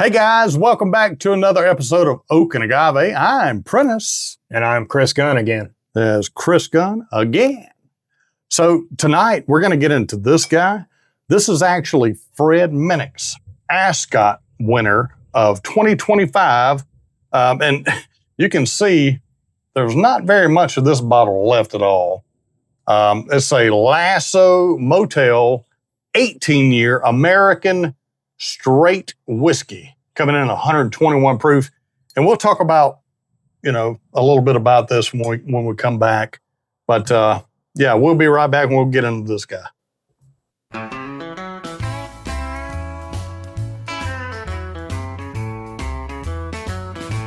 Hey guys, welcome back to another episode of Oak and Agave. I'm Prentiss. And I'm Chris Gunn again. There's Chris Gunn again. So tonight we're going to get into this guy. This is actually Fred Minnick Ascot winner of 2025. And you can see there's not very much of this bottle left at all. It's a Lasso Motel 18-year American straight whiskey coming in 121 proof. And we'll talk about, a little bit about this when we come back. But yeah, we'll be right back and we'll get into this guy.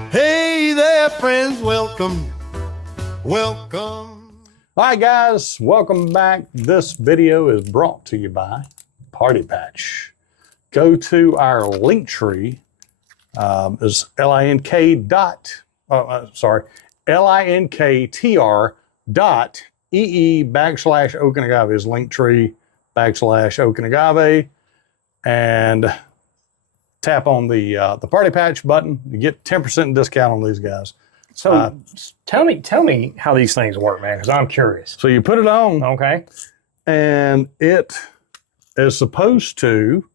Hey there, friends, welcome. All right, guys, welcome back. This video is brought to you by Party Patch. Go to our link tree, is linktr.ee/Oak and Agave is linktree/Oak and Agave, and tap on the Party Patch button. You get 10% discount on these guys. So tell me how these things work, man, because I'm curious. So you put it on, okay, and it is supposed to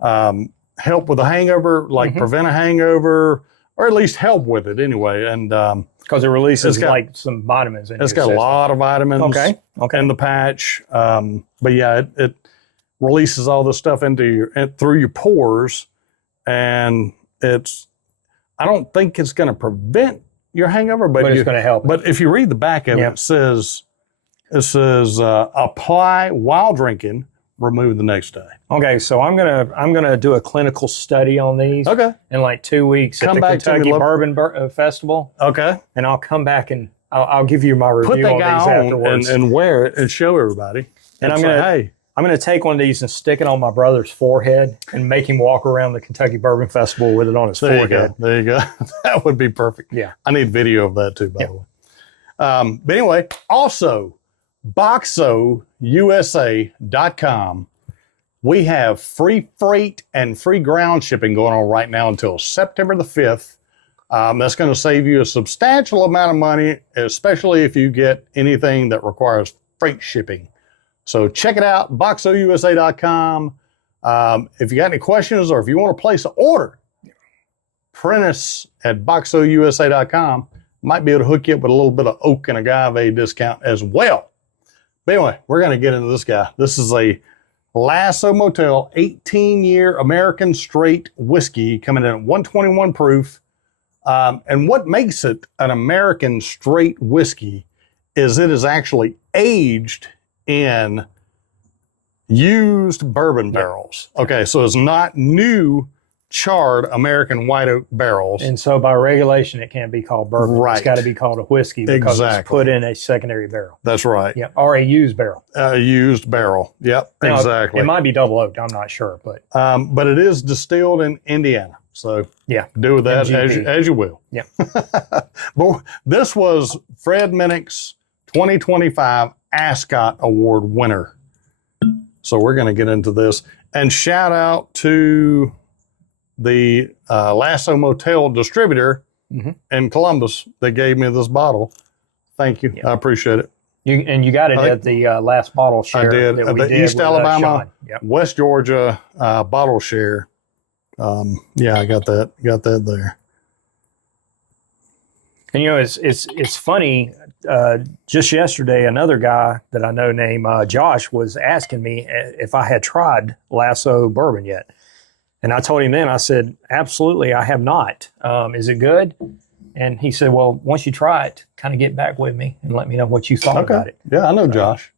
help with a hangover, like prevent a hangover, or at least help with it anyway. And because it releases like some vitamins in it's got a lot of vitamins okay. in the patch. But yeah, it releases all this stuff through your pores, and I don't think it's going to prevent your hangover, but it's going to help. But if you read the back of it, it says apply while drinking, remove the next day. Okay, so I'm gonna do a clinical study on these. Okay. In like 2 weeks at the Kentucky Bourbon Festival. Okay. And I'll come back and I'll give you my review on these afterwards and wear it and show everybody. And I'm gonna take one of these and stick it on my brother's forehead and make him walk around the Kentucky Bourbon Festival with it on his forehead. There you go. That would be perfect. Yeah. I need video of that too, by the way. But anyway, also BoxoUSA.com. We have free freight and free ground shipping going on right now until September the 5th. That's going to save you a substantial amount of money, especially if you get anything that requires freight shipping. So check it out, BoxoUSA.com. If you got any questions or if you want to place an order, Prentiss at BoxoUSA.com might be able to hook you up with a little bit of Oak and Agave discount as well. But anyway, we're going to get into this guy. This is a Lasso Motel 18-year American straight whiskey coming in at 121 proof. And what makes it an American straight whiskey is it is actually aged in used bourbon barrels. Okay, so it's not new charred American white oak barrels. And so by regulation, it can't be called bourbon. Right. It's got to be called a whiskey because it's put in a secondary barrel. That's right. Yeah, or a used barrel. A used barrel. Yep, now, exactly. It might be double oaked. I'm not sure, but it is distilled in Indiana. So yeah, do with that as you will. Yeah. But this was Fred Minnick's 2025 Ascot Award winner. So we're going to get into this, and shout out to the Lasso Motel distributor in Columbus that gave me this bottle. Thank you. I appreciate it. You got it at the last bottle share. I did. That we the did East with, Alabama, yep. West Georgia bottle share. Yeah, I got that. Got that there. And it's funny. Just yesterday, another guy that I know named Josh was asking me if I had tried Lasso bourbon yet. And I told him then, I said, absolutely, I have not. Is it good? And he said, well, once you try it, kind of get back with me and let me know what you thought about it. Yeah, I know Josh.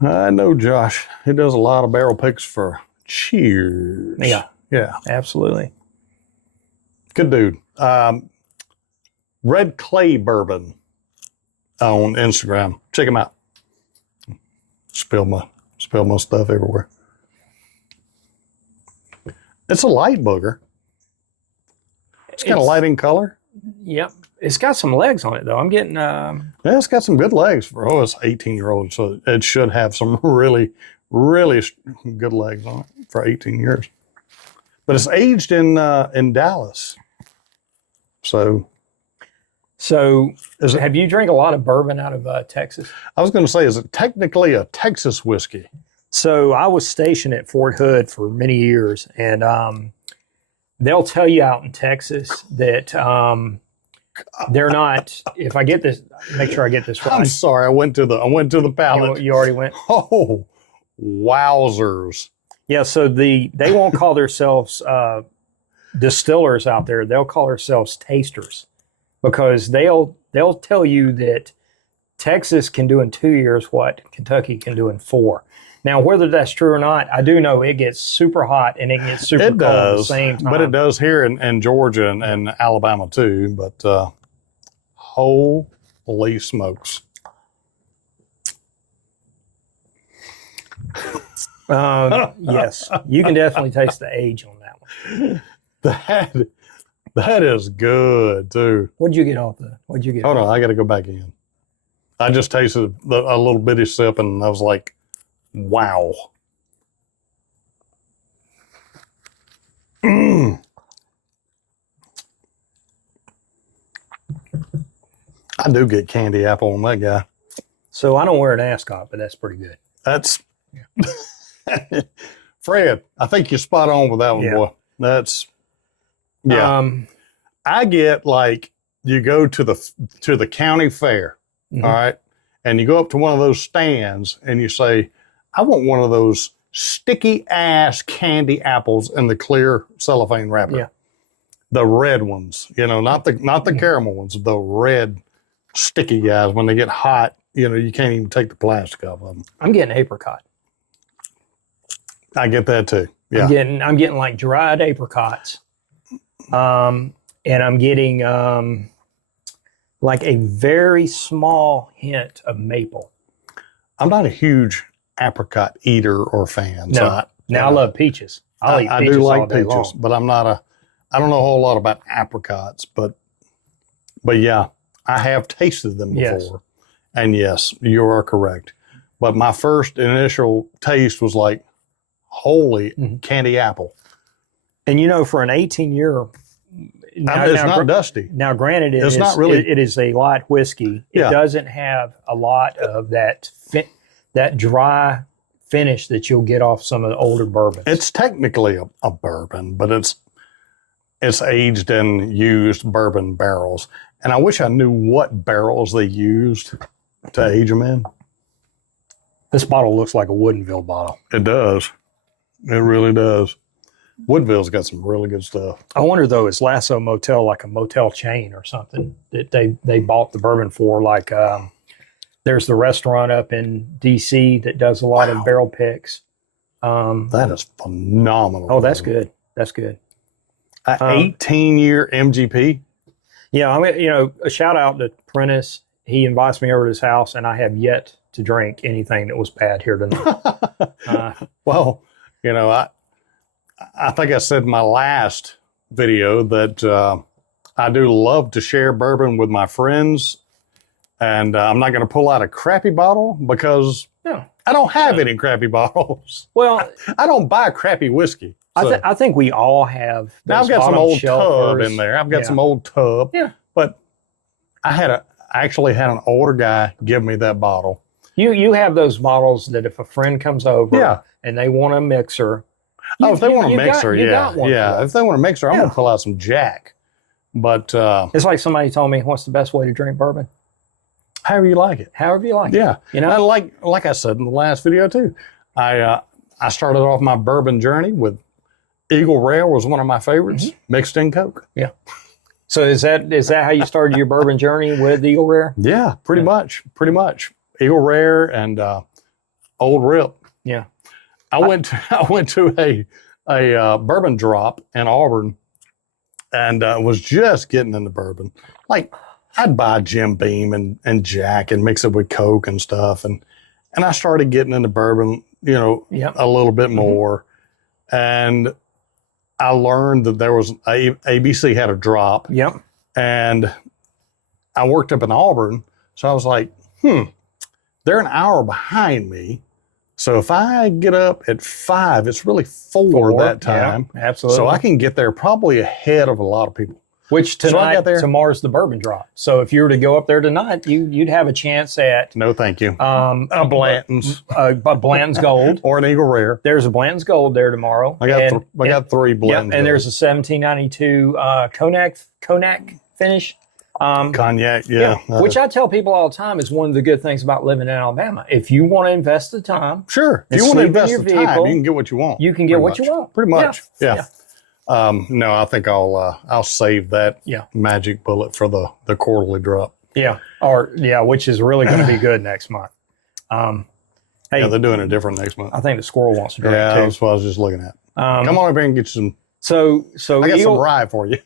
He does a lot of barrel picks for Cheers. Yeah. Yeah. Absolutely. Good dude. Red Clay Bourbon on Instagram. Check him out. Spill my stuff everywhere. It's a light booger. It's kind of light in color. Yep. It's got some legs on it, though. I'm getting... Yeah, it's got some good legs. It's 18-year-old, so it should have some really, really good legs on it for 18 years. but it's aged in Dallas. So have you drank a lot of bourbon out of Texas? I was going to say, is it technically a Texas whiskey? So I was stationed at Fort Hood for many years, and they'll tell you out in Texas that they're not. If I get this, make sure I get this right. I'm sorry, I went to the palate. You already went. Oh, wowzers! Yeah, so they won't call themselves distillers out there. They'll call themselves tasters, because they'll tell you that Texas can do in 2 years what Kentucky can do in 4. Now, whether that's true or not, I do know it gets super hot and it gets super cold at the same time. But it does here in Georgia and Alabama too. But holy smokes. Yes, you can definitely taste the age on that one. That is good too. What'd you get off the? Hold on, I got to go back in. I just tasted a little bitty sip and I was like, wow. I do get candy apple on that guy. So I don't wear an ascot, but that's pretty good. That's Fred. I think you're spot on with that one, boy. That's I get like you go to the county fair, all right, and you go up to one of those stands and you say, I want one of those sticky ass candy apples in the clear cellophane wrapper. Yeah. The red ones, not the caramel ones, the red sticky guys. When they get hot, you can't even take the plastic off of them. I'm getting apricot. I get that too. Yeah. I'm getting like dried apricots. And I'm getting like a very small hint of maple. I'm not a huge apricot eater or fan. No. I love peaches. I'll eat peaches. I do like peaches, long. But I don't know a whole lot about apricots, but yeah, I have tasted them before. Yes. And yes, you are correct. But my first initial taste was like, holy candy apple. And for an 18-year, it's not dusty. Now, granted, it is a light whiskey. It doesn't have a lot of that dry finish that you'll get off some of the older bourbons. It's technically a bourbon, but it's aged in used bourbon barrels. And I wish I knew what barrels they used to age them in. This bottle looks like a Woodinville bottle. It does. It really does. Woodville's got some really good stuff. I wonder, though, is Lasso Motel like a motel chain or something that they bought the bourbon for? Like there's the restaurant up in D.C. that does a lot of barrel picks. That is phenomenal. Oh, that's good. That's good. 18-year MGP. Yeah, I mean, a shout out to Prentiss. He invites me over to his house, and I have yet to drink anything that was bad here tonight. Well, I think I said in my last video that I do love to share bourbon with my friends, and I'm not going to pull out a crappy bottle because I don't have any crappy bottles. Well, I don't buy crappy whiskey. So. I think we all have. Now I've got some old tub in there. I've got some old tub. Yeah, but I actually had an older guy give me that bottle. You have those bottles that if a friend comes over and they want a mixer. If they want a mixer, yeah. If they want a mixer, I'm going to pull out some Jack. But it's like somebody told me, what's the best way to drink bourbon? However you like it. However you like it. Yeah. Like I said in the last video too, I started off my bourbon journey with Eagle Rare was one of my favorites, mixed in Coke. Yeah. So is that how you started your bourbon journey with Eagle Rare? Yeah, pretty much. Eagle Rare and Old Rip. Yeah. I went to a bourbon drop in Auburn and was just getting into bourbon. Like I'd buy Jim Beam and Jack and mix it with Coke and stuff. And I started getting into bourbon, a little bit more. And I learned that there was ABC had a drop. Yep. And I worked up in Auburn. So I was like, they're an hour behind me. So if I get up at 5, it's really 4 that time. Yeah, absolutely. So I can get there probably ahead of a lot of people. Which So I tonight, got there. tomorrow's the bourbon drop. So if you were to go up there tonight, you'd have a chance at No, thank you. a Blanton's Blanton's Gold. or an Eagle Rare. There's a Blanton's Gold there tomorrow. I got 3 Yep, Blanton's. and there's a 1792 cognac finish. Cognac, yeah. Which I tell people all the time is one of the good things about living in Alabama. If you want to invest the time, Sure. If and you want to sleep in invest your the time, vehicle, you can get what you want. you can get pretty what you much. want. Pretty much. Yeah. No, I think I'll save that Yeah. magic bullet for the quarterly drop. Yeah. Which is really going to be good next month. Hey, Yeah, they're doing it different next month. I think the squirrel wants to drink Yeah, too. that's what I was just looking at. Come on over here and get you some. So I got some Eagle, rye for you.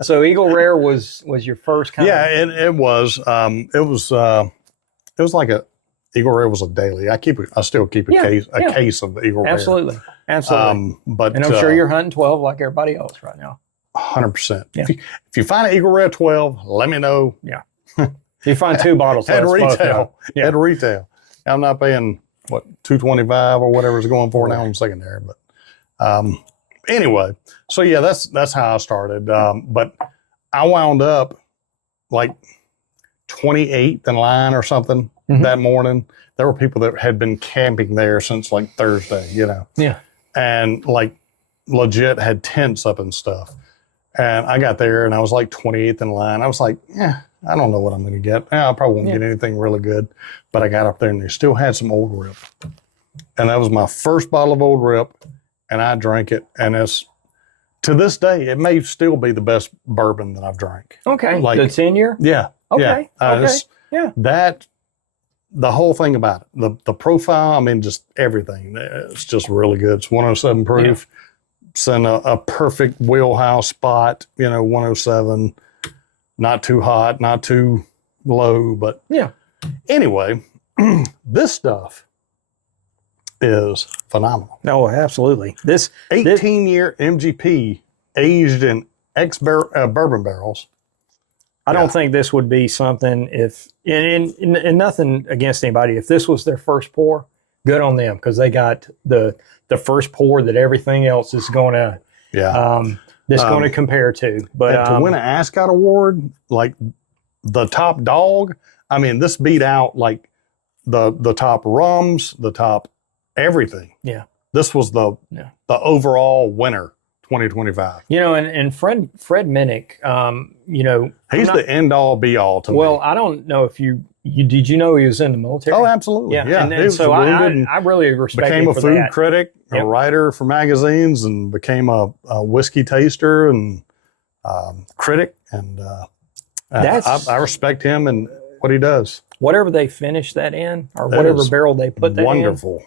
so Eagle Rare was your first kind Yeah, of it was. It was like a Eagle Rare was a daily. I still keep a case of the Eagle Rare. absolutely. But And I'm sure you're hunting 12 like everybody else right now. 100%. Yeah. If you find an Eagle Rare 12, let me know. If you find 2 bottles, At let us both know. retail. Yeah. At retail. I'm not paying what $225 or whatever it's going for now on secondary. But anyway, so yeah, that's how I started. But I wound up like 28th in line or something Mhm. that morning. There were people that had been camping there since like Thursday, Yeah. and like legit had tents up and stuff. And I got there and I was like 28th in line. I was like, I don't know what I'm going to get. I probably won't get anything really good. But I got up there and they still had some Old Rip. And that was my first bottle of Old Rip. And I drank it. And it's, to this day, it may still be the best bourbon that I've drank. Okay. Like- the 10-year? Yeah. Okay. Yeah. Okay. Yeah. The whole thing about it, the profile, I mean, just everything. It's just really good. It's 107 proof. It's in a perfect wheelhouse spot, 107. Not too hot, not too low, but Yeah. anyway, this stuff is phenomenal. No, absolutely. This 18-year MGP aged in bourbon barrels. I don't think this would be something and nothing against anybody. If this was their first pour, good on them because they got the first pour that everything else is going to going to compare to. But And to win an Ascot Award, like the top dog, I mean, this beat out like the top rums, the top everything. Yeah. This was the overall winner 2025. And Fred Minnick, He's the end all be all to me. well, I don't know if you did you know he was in the military? Oh, absolutely. Yeah. And He was so wounded and I really respect became him a for food that. critic, a Yep. writer for magazines, and became a whiskey taster and critic. And I respect him and what he does. Whatever they finish that in, or That whatever is barrel they put that in. Wonderful.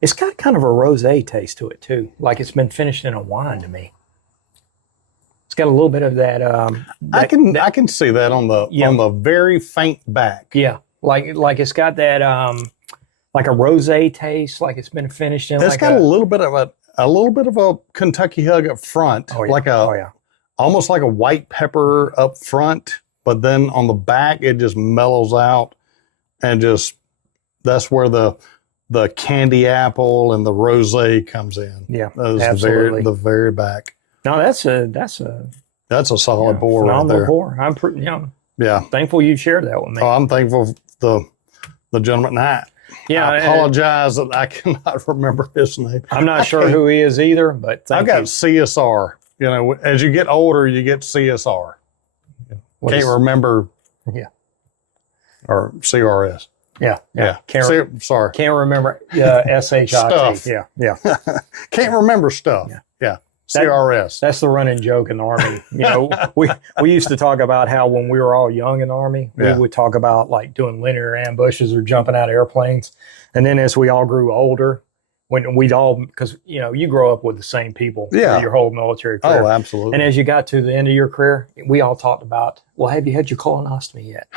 It's got kind of a rosé taste to it too, like it's been finished in a wine to me. It's got a little bit of that. I can see that on the very faint back. Yeah, like it's got that like a rosé taste, like it's been finished in. It's got a little bit of a Kentucky hug up front, almost like a white pepper up front, but then on the back it just mellows out, and just that's where the candy apple and the rosé comes in. Yeah, absolutely. The very back. No, that's a solid pour right there. Pour. I'm pretty thankful you shared that with me. Oh, I'm thankful for the gentleman. I apologize that I cannot remember his name. I'm not sure who he is either, but I've got CSR. As you get older, you get CSR. Can't remember. Yeah. Or CRS. Yeah. Sorry. Can't remember SHIT. Stuff. Yeah. Can't remember stuff. Yeah. CRS. That's the running joke in the Army. We used to talk about how when we were all young in the Army, we would talk about like doing linear ambushes or jumping out of airplanes. And then as we all grew older, when we'd all, because, you grow up with the same people for your whole military career. Oh, absolutely. And as you got to the end of your career, we all talked about, well, have you had your colonoscopy yet?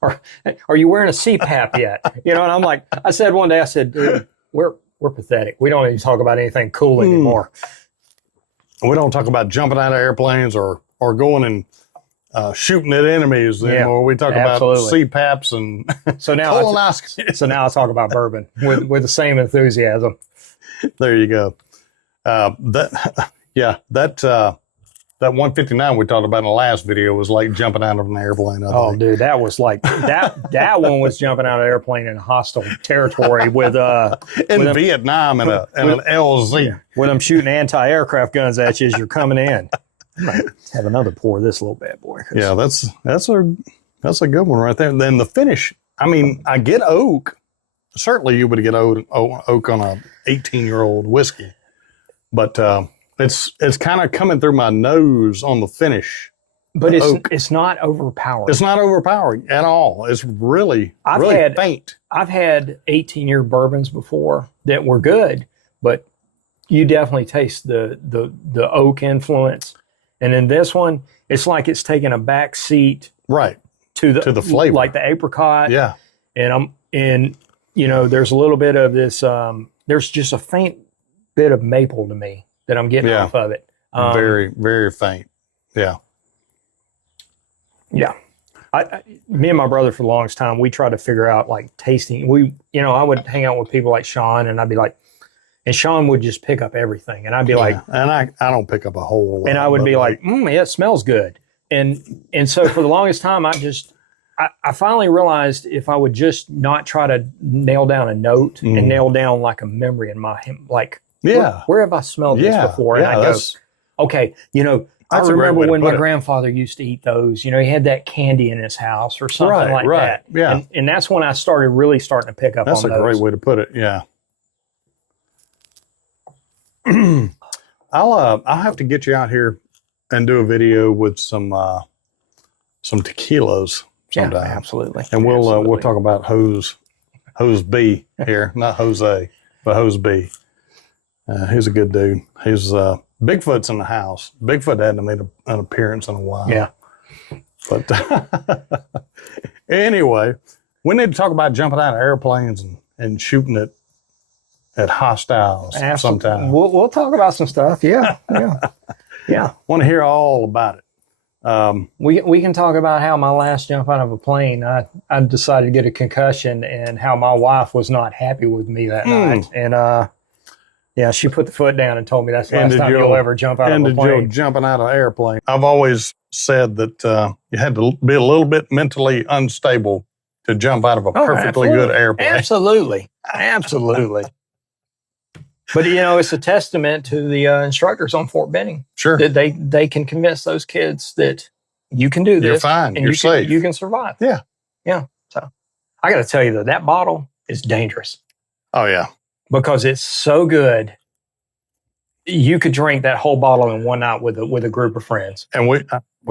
Or are you wearing a CPAP yet? And I'm like, I said one day, dude, we're pathetic. We don't even talk about anything cool anymore. We don't talk about jumping out of airplanes or going shooting at enemies anymore. We talk absolutely. about CPAPs and So now, so now I talk about bourbon with the same enthusiasm. There you go. That 159 we talked about in the last video was like jumping out of an airplane. Oh, dude, that was like that one was jumping out of an airplane in hostile territory with Vietnam and an LZ. With them shooting anti-aircraft guns at you as you're coming in. I might have another pour of this little bad boy. Yeah, that's a good one right there. And then the finish. I mean, I get oak. Certainly, you would get oak on a 18-year-old whiskey, but it's kind of coming through my nose on the finish. But it's not overpowering. It's not overpowering at all. It's really faint. I've had 18-year bourbons before that were good, but you definitely taste the oak influence. And in this one, it's like it's taking a back seat to the flavor, like the apricot. Yeah. And there's a little bit of this. There's just a faint bit of maple to me that I'm getting off of it. Very, very faint. Yeah. Yeah. Me and my brother for the longest time, we tried to figure out like tasting. I would hang out with people like Sean, and I'd be like, and Sean would just pick up everything, and I'd be like, and I don't pick up a whole lot. And I would be like, yeah, it smells good. And so for the longest time, I finally realized if I would just not try to nail down a note and nail down like a memory in my like, where have I smelled this before? And I go, okay, I remember when my grandfather used to eat those. He had that candy in his house or something like that. Yeah, and that's when I started to pick up on those. That's a great way to put it. Yeah. I'll have to get you out here and do a video with some tequilas sometime. Yeah, absolutely. And we'll talk about Hose B here, not Jose, but Hose B. He's a good dude. He's Bigfoot's in the house. Bigfoot hadn't made an appearance in a while. Yeah. But anyway, we need to talk about jumping out of airplanes and shooting at hostiles sometime. We'll talk about some stuff. Yeah. Yeah. Want to hear all about it. We can talk about how my last jump out of a plane, I decided to get a concussion, and how my wife was not happy with me that night. And she put the foot down and told me that's the last time you'll ever jump out of a plane. Ended jumping out of an airplane. I've always said that you had to be a little bit mentally unstable to jump out of a perfectly good airplane. Absolutely. But it's a testament to the instructors on Fort Benning. Sure, that they can convince those kids that you can do this. You're fine. And you're safe. You can survive. Yeah. So I got to tell you that bottle is dangerous. Oh yeah, because it's so good. You could drink that whole bottle in one night with a group of friends. And we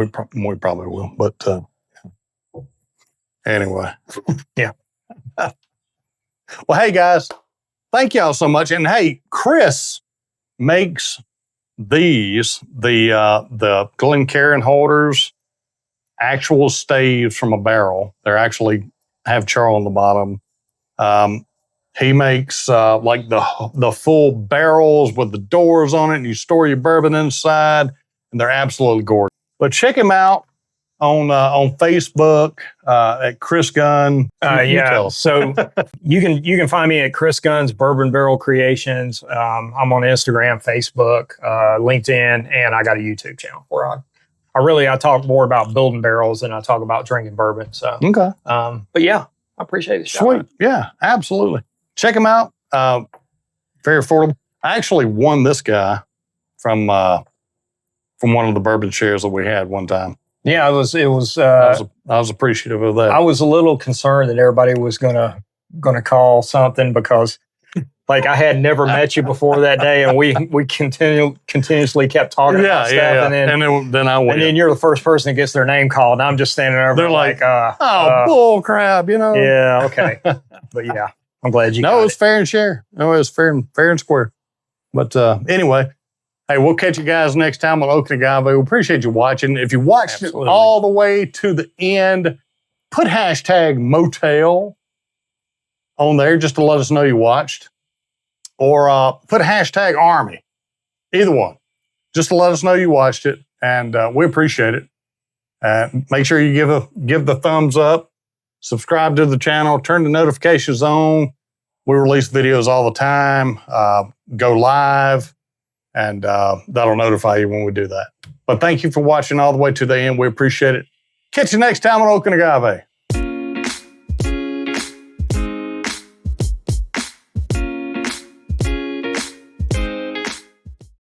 probably will. But anyway, yeah. Well, hey guys. Thank y'all so much. And hey, Chris makes these, the Glencairn holders, actual staves from a barrel. They're actually have char on the bottom. He makes like the full barrels with the doors on it, and you store your bourbon inside, and they're absolutely gorgeous. But check him out on Facebook at Chris Gunn. So you can find me at Chris Gunn's Bourbon Barrel Creations. I'm on Instagram, Facebook, LinkedIn, and I got a YouTube channel where I talk more about building barrels than I talk about drinking bourbon. So okay. But yeah, I appreciate it. Sweet. Yeah, absolutely. Check him out. Very affordable. I actually won this guy from one of the bourbon shares that we had one time. Yeah, it was. I was appreciative of that. I was a little concerned that everybody was gonna call something because, like, I had never met you before that day, and we continuously kept talking about stuff. Yeah. And then I went. And then you're the first person that gets their name called, and I'm just standing there. They're like, bull crap, Yeah, okay, but yeah, I'm glad you. No, it was fair and share. No, it was fair and square. But anyway. Hey, we'll catch you guys next time on Oak and Agave. We appreciate you watching. If you watched it all the way to the end, put hashtag motel on there just to let us know you watched. Or put hashtag army. Either one. Just to let us know you watched it. And we appreciate it. Make sure you give the thumbs up, subscribe to the channel, turn the notifications on. We release videos all the time. Go live, and that'll notify you when we do that. But thank you for watching all the way to the end. We appreciate it. Catch you next time on Oak and Agave.